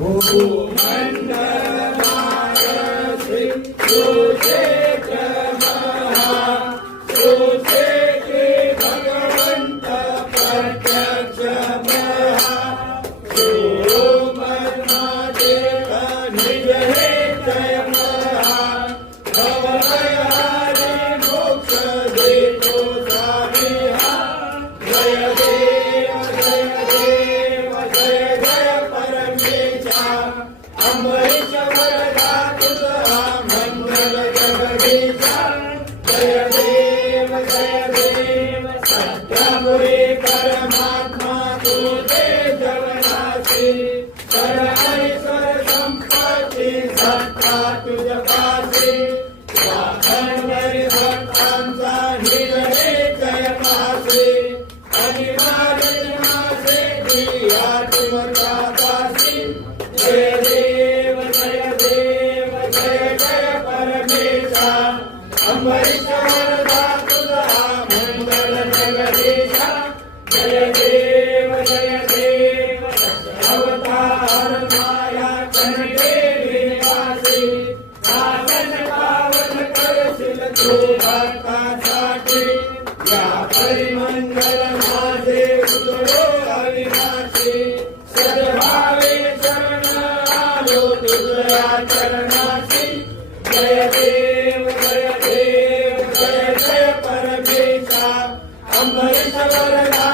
भूमंडलमानसी तुझे महा तुझे श्री भगवंत प्रत्यक्ष महा महादेव निज हे जय महा भवभयहारी मोक्ष देतो स्वामिहा जय देव जय देव जय जय परमेशा अमरीश वरदा तुझा मंगल जगदीशा जय देव सत्यमुरी परमात्मा तुझे जगनासी सर्वेश्वर संपत्ती सत्ता तुझपासी स्वाखंडरी भक्तांचा हृदय जय मासी अनिवार्य मासे आत्मदासी जय देव जय जय परमेशा अमरीश वरदा तुझा मंगल जगदीशा जय देव अवतार माया कंठे निवासी शासन पावन करशील तू भक्तासाठी या परिमंगल माझे उतरो अविनाशी सद्भावे शरण आलो तुझ्या चरणाशी जय देव जय परमेशा अमरीश वरदा